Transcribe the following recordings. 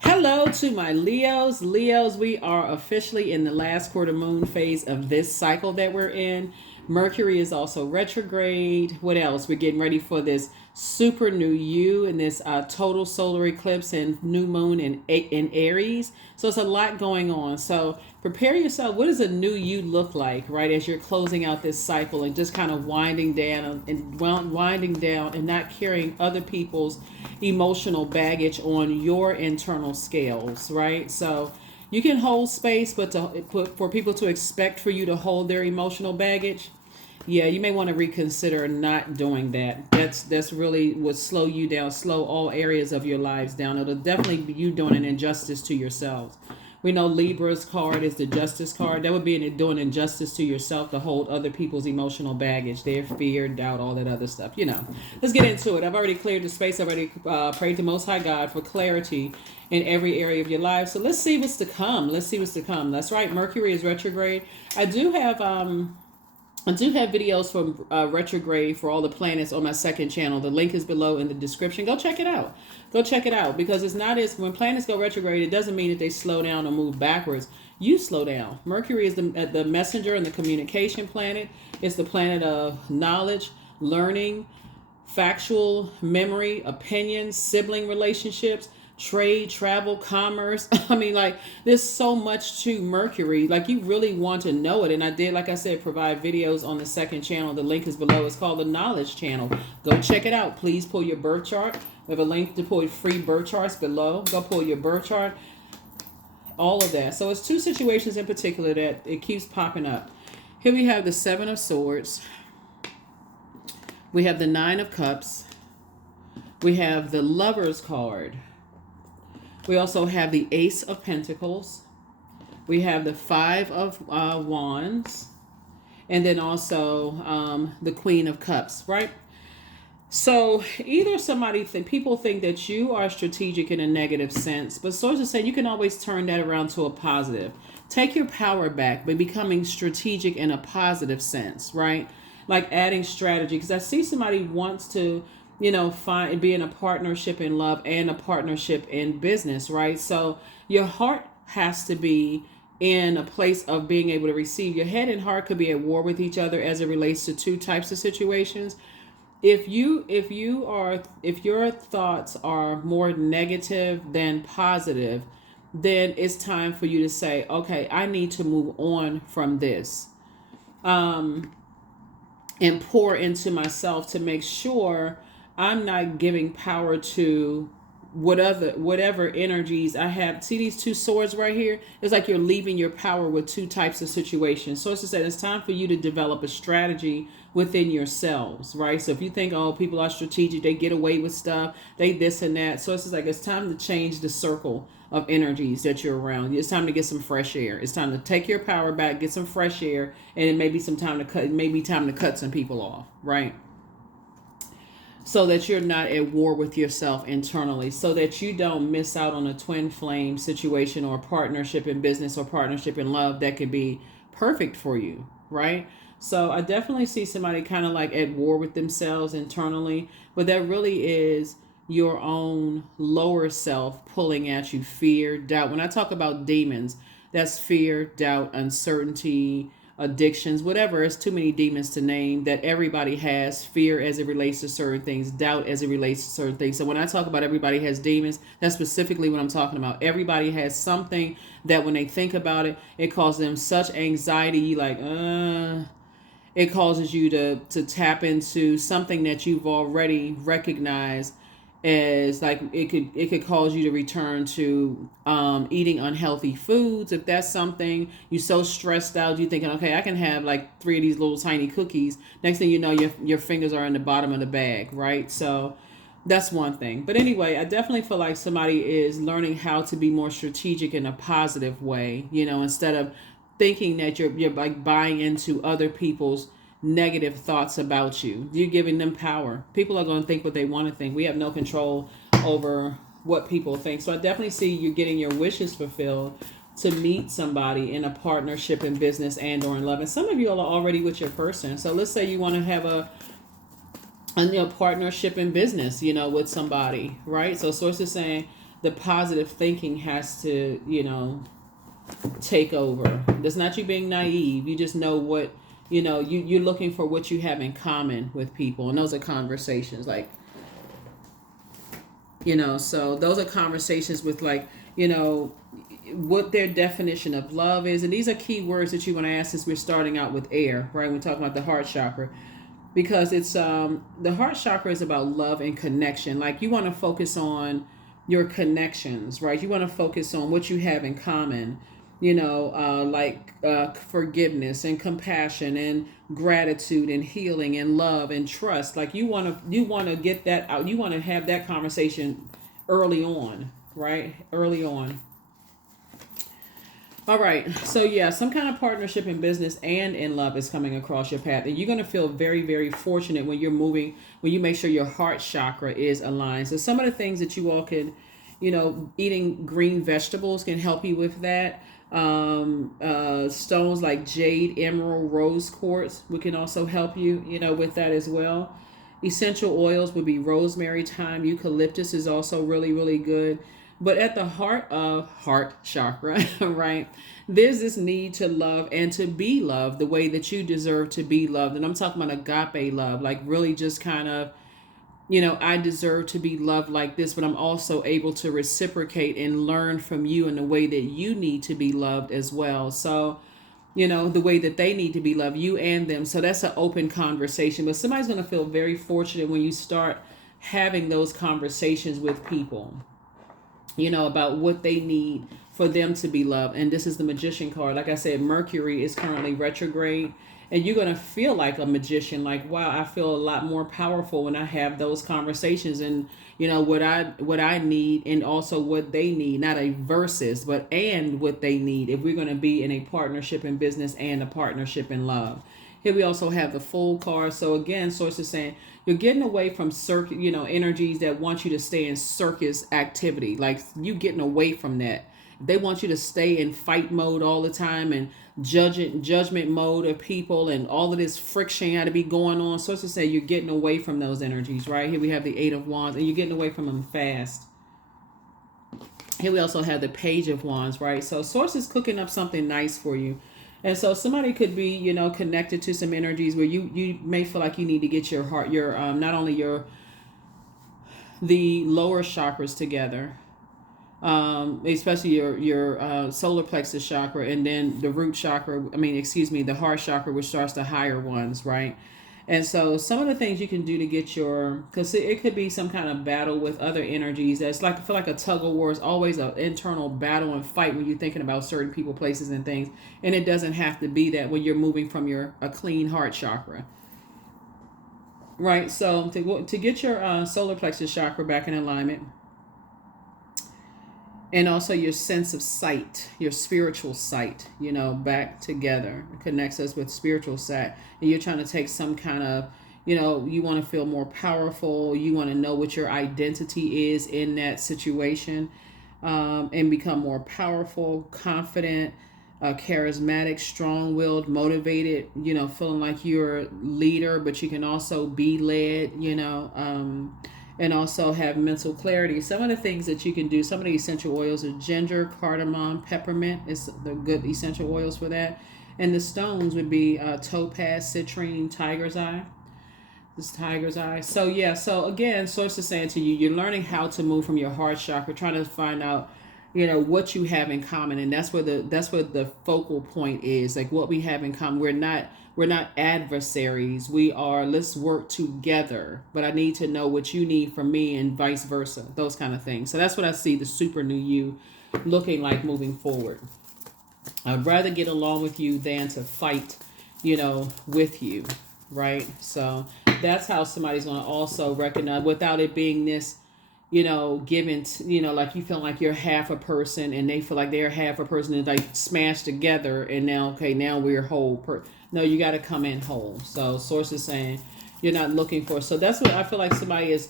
Hello to my Leos. Leos, we are officially in the last quarter moon phase of this cycle that we're in. Mercury is also retrograde. What else? We're getting ready for this super new you and this total solar eclipse and new moon in Aries. So it's a lot going on. So prepare yourself. What does a new you look like, right? As you're closing out this cycle and just kind of winding down and not carrying other people's emotional baggage on your internal scales, right? So you can hold space, but for people to expect for you to hold their emotional baggage, yeah, you may want to reconsider not doing that. That's really would slow you down, slow all areas of your lives down. It'll definitely be you doing an injustice to yourselves. We know Libra's card is the justice card. That would be doing injustice to yourself to hold other people's emotional baggage, their fear, doubt, all that other stuff. Let's get into it. I've already cleared the space. I've already prayed to Most High God for clarity in every area of your life. So let's see what's to come. That's right. Mercury is retrograde. I do have videos from retrograde for all the planets on my second channel. The link is below in the description. Go check it out. Because it's not as when planets go retrograde, it doesn't mean that they slow down or move backwards. You slow down. Mercury is the messenger and the communication planet. It's the planet of knowledge, learning, factual memory, opinions, sibling relationships, trade, travel, commerce. There's so much to Mercury. You really want to know it. And I did, like I said, provide videos on the second channel. The link is below. It's called the Knowledge Channel. Go check it out. Please pull your birth chart. We have a link to pull free birth charts below. Go pull your birth chart. All of that. So it's two situations in particular that it keeps popping up. Here we have the Seven of Swords. We have the Nine of Cups. We have the Lover's card. We also have the Ace of Pentacles. We have the Five of Wands. And then also the Queen of Cups, right? So either people think that you are strategic in a negative sense, but sources say you can always turn that around to a positive. Take your power back by becoming strategic in a positive sense, right? Like adding strategy. Because I see somebody wants to be in a partnership in love and a partnership in business, right? So your heart has to be in a place of being able to receive. Your head and heart could be at war with each other as it relates to two types of situations. If your thoughts are more negative than positive, then it's time for you to say, okay, I need to move on from this. And pour into myself to make sure I'm not giving power to whatever energies I have. See these two swords right here? It's like you're leaving your power with two types of situations. So it's it's time for you to develop a strategy within yourselves, right? So if you think, oh, people are strategic, they get away with stuff, they this and that. So it's time to change the circle of energies that you're around. It's time to get some fresh air. It's time to take your power back, get some fresh air, and it may be time to cut some people off, right? So that you're not at war with yourself internally, so that you don't miss out on a twin flame situation or a partnership in business or partnership in love that could be perfect for you, right? So I definitely see somebody kind of like at war with themselves internally, but that really is your own lower self pulling at you, fear, doubt. When I talk about demons, that's fear, doubt, uncertainty, addictions, whatever. It's too many demons to name that everybody has. Fear as it relates to certain things, doubt as it relates to certain things. So when I talk about everybody has demons, that's specifically what I'm talking about. Everybody has something that when they think about it, it causes them such anxiety, it causes you to tap into something that you've already recognized as it could cause you to return to eating unhealthy foods. If that's something you're so stressed out, you're thinking, okay, I can have like 3 of these little tiny cookies. Next thing you know, your fingers are in the bottom of the bag, right? So that's one thing. But anyway, I definitely feel like somebody is learning how to be more strategic in a positive way, instead of thinking that you're like buying into other people's negative thoughts about you. You're giving them power. People are going to think what they want to think. We have no control over what people think. So I definitely see you getting your wishes fulfilled to meet somebody in a partnership in business and or in love. And some of you are already with your person. So let's say you want to have a partnership in business, with somebody, right? So source is saying the positive thinking has to, take over. That's not you being naive. You just know what, you're looking for what you have in common with people. And those are conversations like, so those are conversations with like, what their definition of love is. And these are key words that you want to ask as we're starting out with air, right? We're talking about the heart chakra, because it's the heart chakra is about love and connection. Like you want to focus on your connections, right? You want to focus on what you have in common, forgiveness and compassion and gratitude and healing and love and trust. Like you want to get that out. You want to have that conversation early on, right? Early on. All right. So yeah, some kind of partnership in business and in love is coming across your path. And you're going to feel very, very fortunate when you're moving, when you make sure your heart chakra is aligned. So some of the things that you all can, eating green vegetables can help you with that. Stones like jade, emerald, rose quartz, we can also help you, with that as well. Essential oils would be rosemary, thyme, eucalyptus is also really, really good. But at the heart of heart chakra, right, there's this need to love and to be loved the way that you deserve to be loved. And I'm talking about agape love, like really just kind of, I deserve to be loved like this, but I'm also able to reciprocate and learn from you in the way that you need to be loved as well. So, the way that they need to be loved, you and them. So that's an open conversation. But somebody's going to feel very fortunate when you start having those conversations with people, about what they need for them to be loved. And this is the Magician card. Like I said, Mercury is currently retrograde. And you're going to feel like a magician, like, wow, I feel a lot more powerful when I have those conversations and, what I need and also what they need, not a versus, but and what they need if we're going to be in a partnership in business and a partnership in love. Here we also have the Fool card. So again, source is saying you're getting away from energies that want you to stay in circus activity. Like you getting away from that. They want you to stay in fight mode all the time and judgment mode of people and all of this friction got to be going on. So it's to say you're getting away from those energies, right? Here we have the 8 of Wands and you're getting away from them fast. Here we also have the Page of Wands, right? So source is cooking up something nice for you. And so somebody could be, connected to some energies where you may feel like you need to get your heart, not only the lower chakras together, especially your solar plexus chakra, and then the root chakra, the heart chakra, which starts the higher ones, right? And so some of the things you can do to get because it could be some kind of battle with other energies. That's like, I feel like a tug of war is always an internal battle and fight when you're thinking about certain people, places, and things. And it doesn't have to be that when you're moving from a clean heart chakra. Right, so to get your solar plexus chakra back in alignment, and also your sense of sight, your spiritual sight, back together. It connects us with spiritual sight. And you're trying to take some kind of, you want to feel more powerful. You want to know what your identity is in that situation, and become more powerful, confident, charismatic, strong-willed, motivated, feeling like you're a leader, but you can also be led, and also have mental clarity. Some of the things that you can do, some of the essential oils are ginger, cardamom, peppermint is the good essential oils for that. And the stones would be topaz, citrine, tiger's eye. This tiger's eye. So yeah, so again, source is saying to you, you're learning how to move from your heart chakra, trying to find out, what you have in common. And that's where the focal point is, like what we have in common. We're not adversaries. We are, let's work together. But I need to know what you need from me and vice versa. Those kind of things. So that's what I see the super new you looking like moving forward. I'd rather get along with you than to fight, with you. Right? So that's how somebody's going to also recognize, without it being this, given, like you feel like you're half a person and they feel like they're half a person and like smashed together and now we're whole. No, you got to come in whole. So source is saying you're not looking for. So that's what I feel like somebody is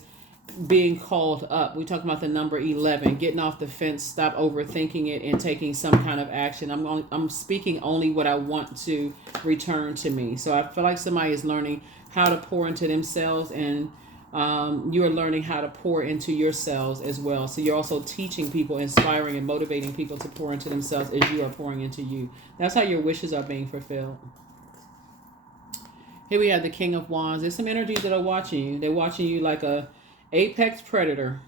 being called up. We talk about the number 11, getting off the fence, stop overthinking it and taking some kind of action. I'm speaking only what I want to return to me. So I feel like somebody is learning how to pour into themselves and You are learning how to pour into yourselves as well. So you're also teaching people, inspiring and motivating people to pour into themselves as you are pouring into you. That's how your wishes are being fulfilled. Here we have the King of Wands. There's some energies that are watching you. They're watching you like a apex predator,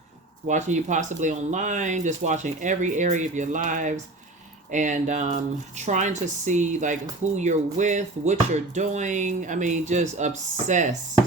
watching you possibly online, just watching every area of your lives, and trying to see like who you're with, what you're doing. I mean, just obsessed.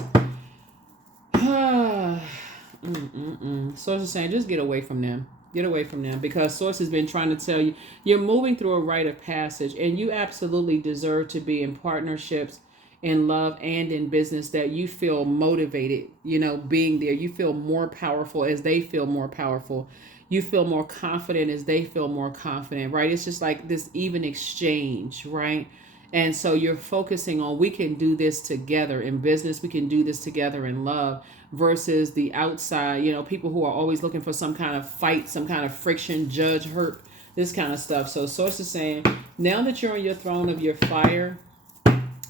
Source is saying just get away from them. Get away from them, because Source has been trying to tell you you're moving through a rite of passage, and you absolutely deserve to be in partnerships, in love, and in business that you feel motivated, being there. You feel more powerful as they feel more powerful. You feel more confident as they feel more confident, right? It's just like this even exchange, right? And so you're focusing on, we can do this together in business. We can do this together in love, versus the outside, people who are always looking for some kind of fight, some kind of friction, judge, hurt, this kind of stuff. So Source is saying, now that you're on your throne of your fire,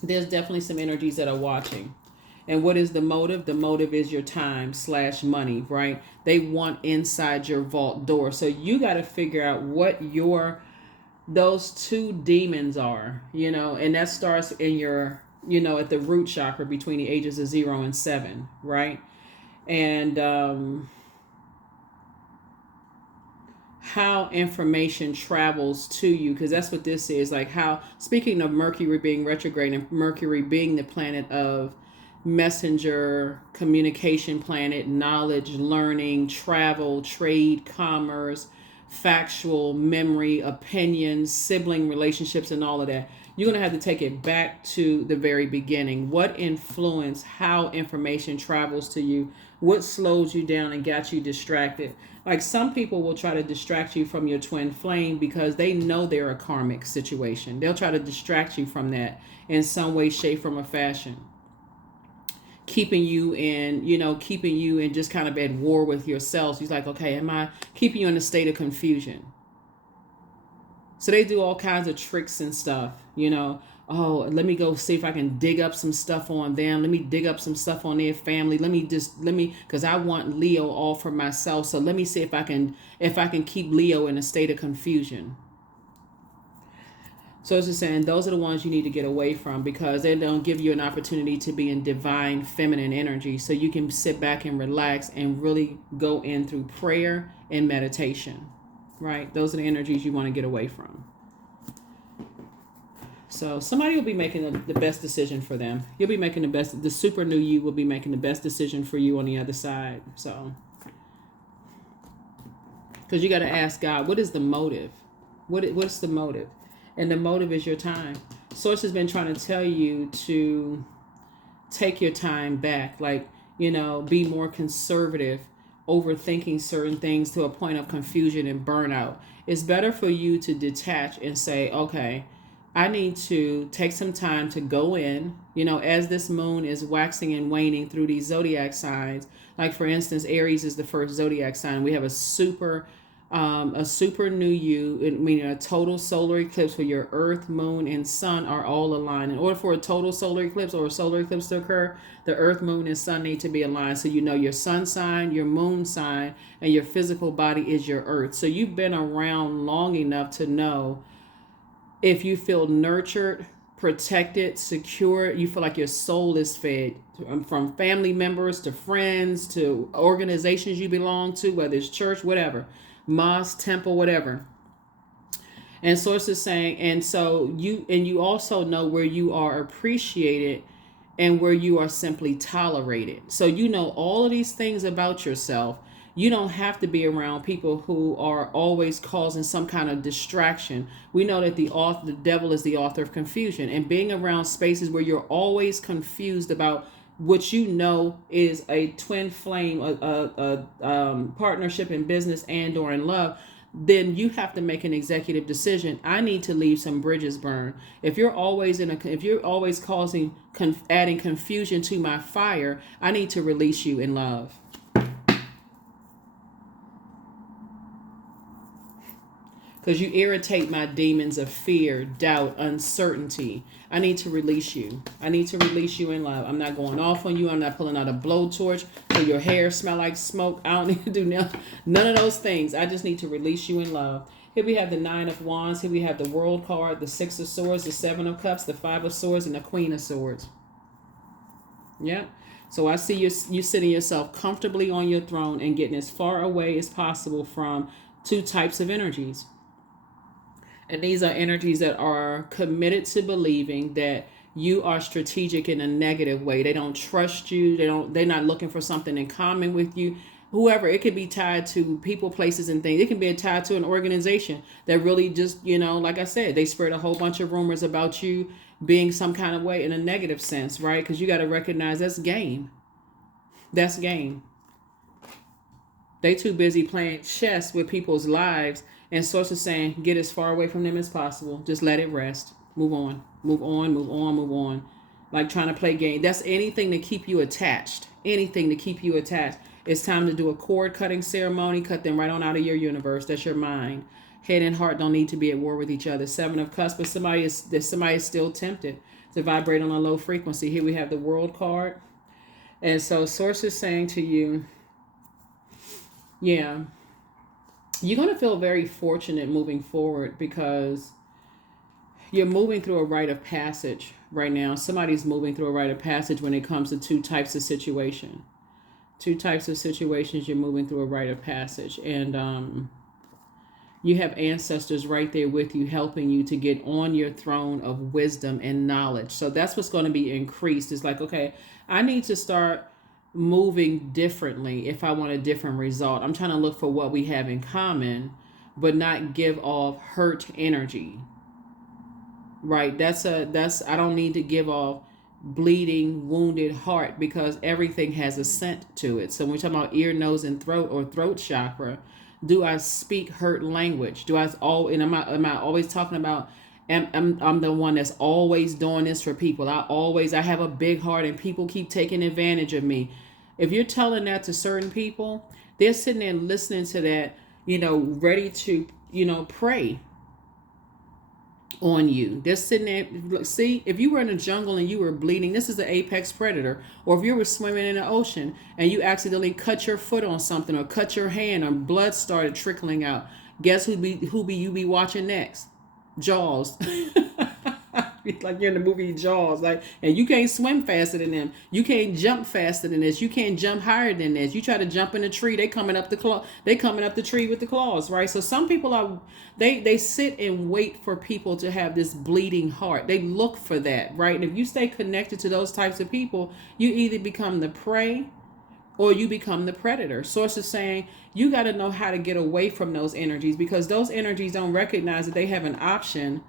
there's definitely some energies that are watching. And what is the motive? The motive is your time/money, right? They want inside your vault door. So you got to figure out what those two demons are, and that starts in your, at the root chakra between the ages of 0 and 7, right? And how information travels to you, because that's what this is. Like how, speaking of Mercury being retrograde and Mercury being the planet of messenger, communication planet, knowledge, learning, travel, trade, commerce, factual, memory, opinions, sibling relationships, and all of that. You're going to have to take it back to the very beginning. What influenced how information travels to you? What slows you down and got you distracted? Like some people will try to distract you from your twin flame because they know they're a karmic situation. They'll try to distract you from that in some way, shape, form, or fashion. Keeping you in just kind of at war with yourself. He's like, okay, am I keeping you in a state of confusion? So they do all kinds of tricks and stuff, Oh, let me go see if I can dig up some stuff on them. Let me dig up some stuff on their family. Let me, because I want Leo all for myself. So let me see if I can keep Leo in a state of confusion. So it's just saying those are the ones you need to get away from, because they don't give you an opportunity to be in divine feminine energy. So you can sit back and relax and really go in through prayer and meditation, right? Those are the energies you want to get away from. So somebody will be making the best decision for them. You'll be making the super new you will be making the best decision for you on the other side. So, because you got to ask God, what is the motive? What's the motive? And the motive is your time. Source has been trying to tell you to take your time back. Like, be more conservative, overthinking certain things to a point of confusion and burnout. It's better for you to detach and say, okay, I need to take some time to go in, as this moon is waxing and waning through these zodiac signs. Like, for instance, Aries is the first zodiac sign. We have a super new you, meaning a total solar eclipse where your earth, moon, and sun are all aligned. In order for a total solar eclipse or a solar eclipse to occur, the earth, moon, and sun need to be aligned. So your sun sign, your moon sign, and your physical body is your earth. So you've been around long enough to know if you feel nurtured, protected, secure, you feel like your soul is fed from family members to friends to organizations you belong to, whether it's church, whatever, mosque, temple, whatever. And Source is saying, and so you also know where you are appreciated and where you are simply tolerated. So all of these things about yourself. You don't have to be around people who are always causing some kind of distraction. We know that the devil is the author of confusion, and being around spaces where you're always confused about what is a twin flame, a partnership in business and or in love, then you have to make an executive decision. I need to leave some bridges burned. If you're always adding confusion to my fire, I need to release you in love. because you irritate my demons of fear, doubt, uncertainty. I need to release you. I need to release you in love. I'm not going off on you. I'm not pulling out a blowtorch so your hair smell like smoke. I don't need to do none of those things. I just need to release you in love. Here we have the 9 of Wands. Here we have the World card, the 6 of Swords, the 7 of Cups, the 5 of Swords, and the Queen of Swords. Yeah. So I see you sitting yourself comfortably on your throne and getting as far away as possible from 2 types of energies. And these are energies that are committed to believing that you are strategic in a negative way. They don't trust you. They're not looking for something in common with you. Whoever, it could be tied to people, places, and things. It can be tied to an organization that really just, like I said, they spread a whole bunch of rumors about you being some kind of way in a negative sense, right? Because you got to recognize that's game. That's game. They too busy playing chess with people's lives. And sources saying, get as far away from them as possible. Just let it rest. Move on. Move on, move on, move on. Like trying to play game. That's anything to keep you attached. Anything to keep you attached. It's time to do a cord cutting ceremony. Cut them right on out of your universe. That's your mind. Head and heart don't need to be at war with each other. 7 of Cups, but somebody is still tempted to vibrate on a low frequency. Here we have the World card. And so sources saying to you, yeah, you're going to feel very fortunate moving forward because you're moving through a rite of passage right now. Somebody's moving through a rite of passage when it comes to 2 types of situation. 2 types of situations, you're moving through a rite of passage. And you have ancestors right there with you, helping you to get on your throne of wisdom and knowledge. So that's what's going to be increased. It's like, okay, I need to start moving differently if I want a different result. I'm trying to look for what we have in common, but not give off hurt energy. Right? I don't need to give off bleeding, wounded heart because everything has a scent to it. So when we're talking about ear, nose, and throat or throat chakra, do I speak hurt language? Am I always talking about I'm the one that's always doing this for people. I have a big heart and people keep taking advantage of me. If you're telling that to certain people, they're sitting there listening to that, ready to, prey on you. They're sitting there. See, if you were in a jungle and you were bleeding, this is the apex predator. Or if you were swimming in the ocean and you accidentally cut your foot on something or cut your hand or blood started trickling out, guess who you be watching next? Jaws. Like you're in the movie Jaws, and you can't swim faster than them. You can't jump faster than this. You can't jump higher than this. You try to jump in the tree, they coming up the tree with the claws, right? So some people they sit and wait for people to have this bleeding heart. They look for that, right? And if you stay connected to those types of people, you either become the prey or you become the predator. Sources saying you got to know how to get away from those energies because those energies don't recognize that they have an option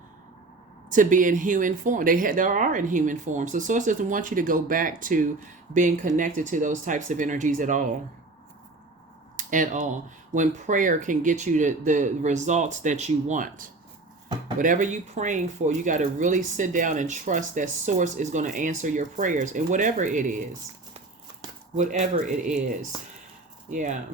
to be in human form. They are in human form. So source doesn't want you to go back to being connected to those types of energies at all. At all. When prayer can get you the results that you want. Whatever you're praying for, you got to really sit down and trust that source is going to answer your prayers. And whatever it is. Whatever it is. Yeah.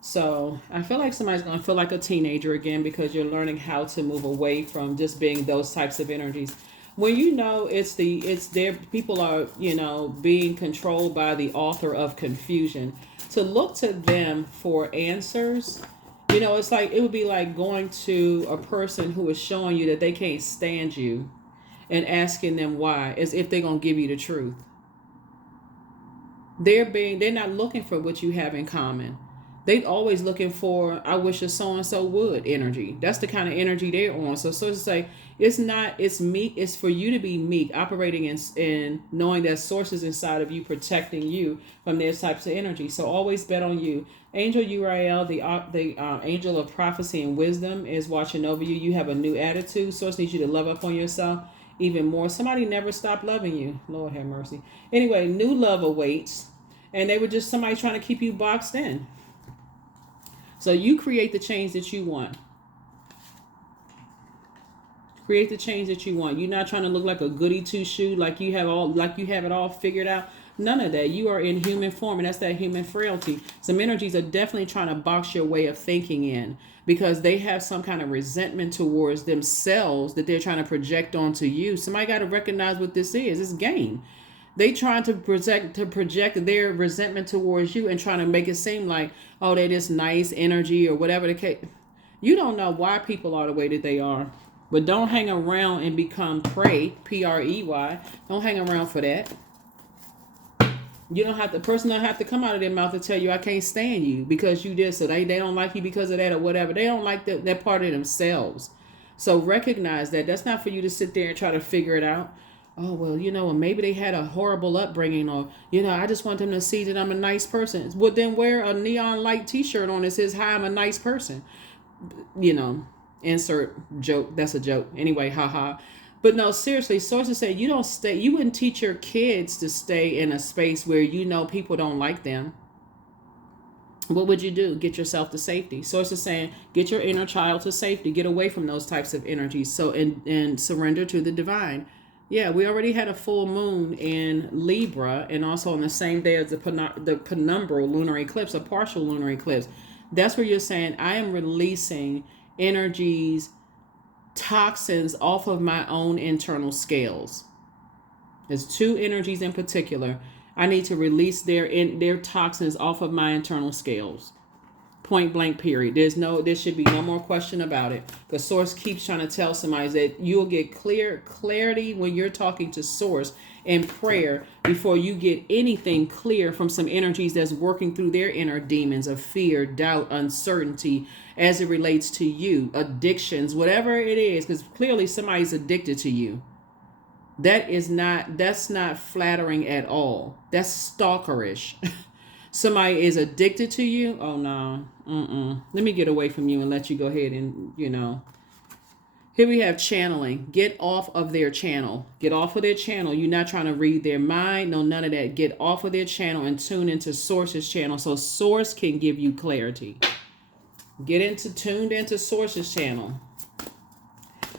So I feel like somebody's going to feel like a teenager again because you're learning how to move away from just being those types of energies. When it's there, people are, being controlled by the author of confusion. To look to them for answers, it's like, it would be like going to a person who is showing you that they can't stand you and asking them why, as if they're going to give you the truth. They're not looking for what you have in common. They always looking for, I wish a so-and-so would energy. That's the kind of energy they're on. So to say, it's meek. It's for you to be meek, operating in knowing that sources inside of you, protecting you from these types of energy. So always bet on you. Angel Uriel, the angel of prophecy and wisdom, is watching over you. You have a new attitude. Source needs you to love up on yourself even more. Somebody never stopped loving you. Lord have mercy. Anyway, new love awaits. And they were just somebody trying to keep you boxed in. So you create the change that you want. Create the change that you want. You're not trying to look like a goody two shoe, like you have it all figured out. None of that. You are in human form, and that's that human frailty. Some energies are definitely trying to box your way of thinking in because they have some kind of resentment towards themselves that they're trying to project onto you. Somebody got to recognize what this is. It's game. They trying to project their resentment towards you and trying to make it seem like, oh, they're this nice energy or whatever the case. You don't know why people are the way that they are. But don't hang around and become prey, P-R-E-Y. Don't hang around for that. You don't have to, the person don't have to come out of their mouth and tell you, I can't stand you because you did so. They don't like you because of that or whatever. They don't like that part of themselves. So recognize that. That's not for you to sit there and try to figure it out. Oh, well, maybe they had a horrible upbringing or, I just want them to see that I'm a nice person. Well, then wear a neon light t-shirt on that says, hi, I'm a nice person. Insert joke. That's a joke. Anyway, haha. But no, seriously, sources say you wouldn't teach your kids to stay in a space where people don't like them. What would you do? Get yourself to safety. Sources saying get your inner child to safety. Get away from those types of energies. So and surrender to the divine. Yeah, we already had a full moon in Libra and also on the same day as the penumbral lunar eclipse, a partial lunar eclipse. That's where you're saying I am releasing energies, toxins off of my own internal scales. There's two energies in particular. I need to release their toxins off of my internal scales. Point blank, period. There should be no more question about it. The source keeps trying to tell somebody that you'll get clarity when you're talking to source in prayer before you get anything clear from some energies that's working through their inner demons of fear, doubt, uncertainty as it relates to you, addictions, whatever it is, because clearly somebody's addicted to you. That's not flattering at all. That's stalkerish. Somebody is addicted to you. Oh no. Let me get away from you and let you go ahead and, Here we have channeling. Get off of their channel. Get off of their channel. You're not trying to read their mind. No, none of that. Get off of their channel and tune into Source's channel so Source can give you clarity. Tuned into Source's channel.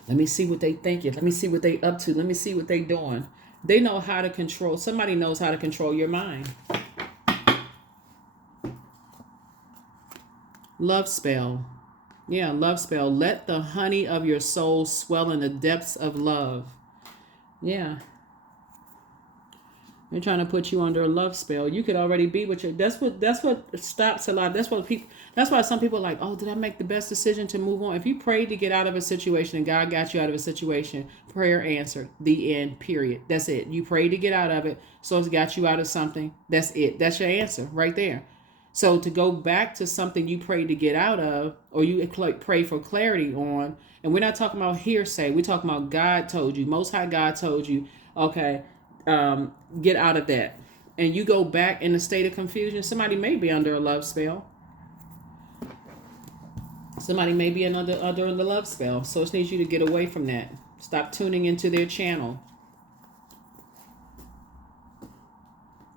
Let me see what they thinking. Let me see what they up to. Let me see what they doing. They know how to control. Somebody knows how to control your mind. Love spell. Yeah, love spell. Let the honey of your soul swell in the depths of love. Yeah. They're trying to put you under a love spell. You could already be with your, that's what stops a lot. That's why some people are like, oh, did I make the best decision to move on? If you prayed to get out of a situation and God got you out of a situation, prayer answered. The end, period. That's it. You prayed to get out of it, so it's got you out of something. That's it. That's your answer right there. So to go back to something you prayed to get out of, or you pray for clarity on, and we're not talking about hearsay. We're talking about God told you, Most High God told you, okay, get out of that. And you go back in a state of confusion. Somebody may be under a love spell. Somebody may be under the love spell. So it needs you to get away from that. Stop tuning into their channel.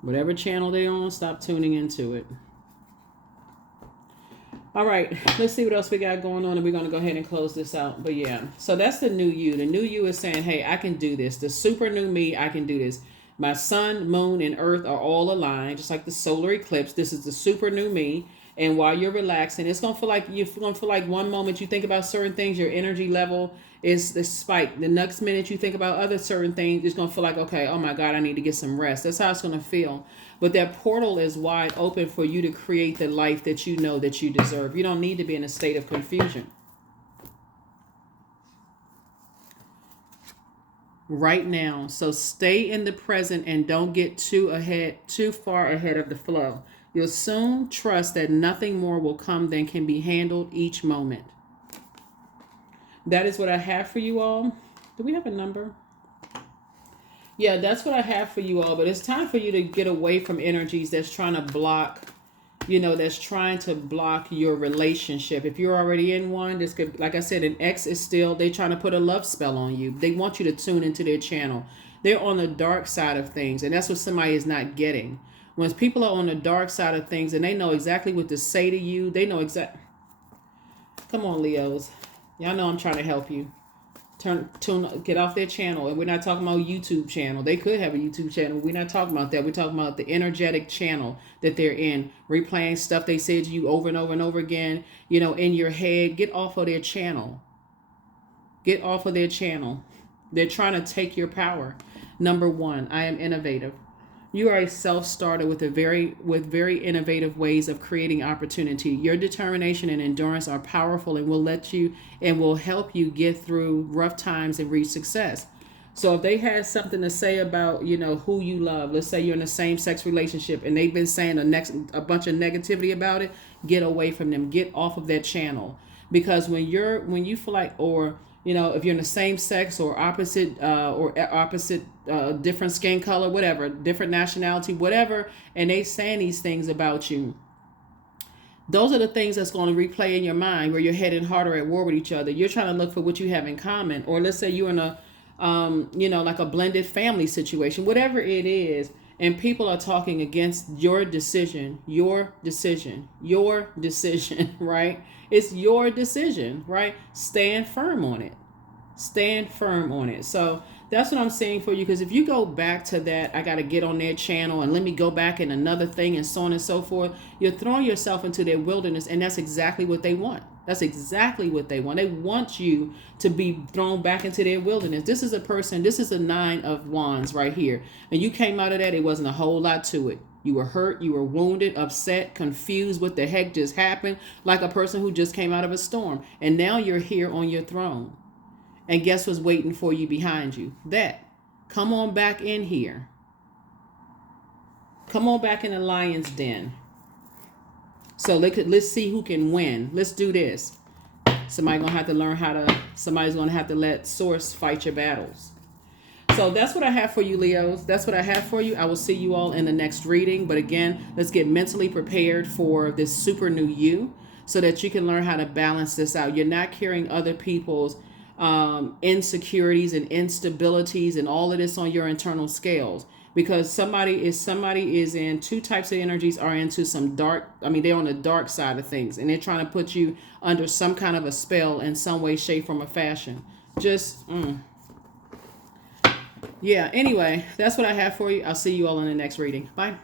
Whatever channel they're on, stop tuning into it. All right, let's see what else we got going on, and we're going to go ahead and close this out. But yeah, so that's the new you. The new you is saying, hey, I can do this. The super new me, I can do this. My sun, moon, and earth are all aligned, just like the solar eclipse. This is the super new me. And while you're relaxing, it's going to feel like one moment you think about certain things, your energy level is spiked. The next minute you think about other certain things, it's going to feel like, okay, oh my God, I need to get some rest. That's how it's going to feel. But that portal is wide open for you to create the life that you know that you deserve. You don't need to be in a state of confusion. Right now. So stay in the present and don't get too far ahead of the flow. You'll soon trust that nothing more will come than can be handled each moment. That is what I have for you all. Do we have a number? Yeah, that's what I have for you all. But it's time for you to get away from energies that's trying to block, that's trying to block your relationship. If you're already in one, this could, like I said, an ex is still, they're trying to put a love spell on you. They want you to tune into their channel. They're on the dark side of things. And that's what somebody is not getting. When people are on the dark side of things and they know exactly what to say to you, they know exactly. Come on, Leos. Y'all know I'm trying to help you. Get off their channel. And we're not talking about YouTube channel. They could have a YouTube channel. We're not talking about that. We're talking about the energetic channel that they're in, replaying stuff they said to you over and over and over again, you know, in your head. Get off of their channel. Get off of their channel. They're trying to take your power. Number one, I am innovative. You are a self-starter with very innovative ways of creating opportunity. Your determination and endurance are powerful and will help you get through rough times and reach success. So if they had something to say about, you know, who you love, let's say you're in a same-sex relationship and they've been saying a bunch of negativity about it, get away from them. Get off of that channel. Because when you feel like, or you know, if you're in the same sex or opposite, different skin color, whatever, different nationality, whatever, and they saying these things about you, those are the things that's going to replay in your mind where you're head and heart are at war with each other. You're trying to look for what you have in common. Or let's say you're in a, you know, like a blended family situation, whatever it is, and people are talking against your decision, right? It's your decision, right? Stand firm on it. Stand firm on it. So that's what I'm saying for you. Because if you go back to that, I got to get on their channel and let me go back in another thing and so on and so forth. You're throwing yourself into their wilderness. And that's exactly what they want. That's exactly what they want. They want you to be thrown back into their wilderness. This is a 9 of Wands right here. And you came out of that. It wasn't a whole lot to it. You were hurt, you were wounded, upset, confused. What the heck just happened? Like a person who just came out of a storm. And now you're here on your throne. And guess what's waiting for you behind you? That. Come on back in here. Come on back in the lion's den. So let's see who can win. Let's do this. Somebody's going to have to let source fight your battles. So that's what I have for you, Leos. That's what I have for you. I will see you all in the next reading. But again, let's get mentally prepared for this super new you so that you can learn how to balance this out. You're not carrying other people's insecurities and instabilities and all of this on your internal scales. Because somebody is in two types of energies, are into some dark, they're on the dark side of things. And they're trying to put you under some kind of a spell in some way, shape, form, or fashion. Yeah, anyway, that's what I have for you. I'll see you all in the next reading. Bye.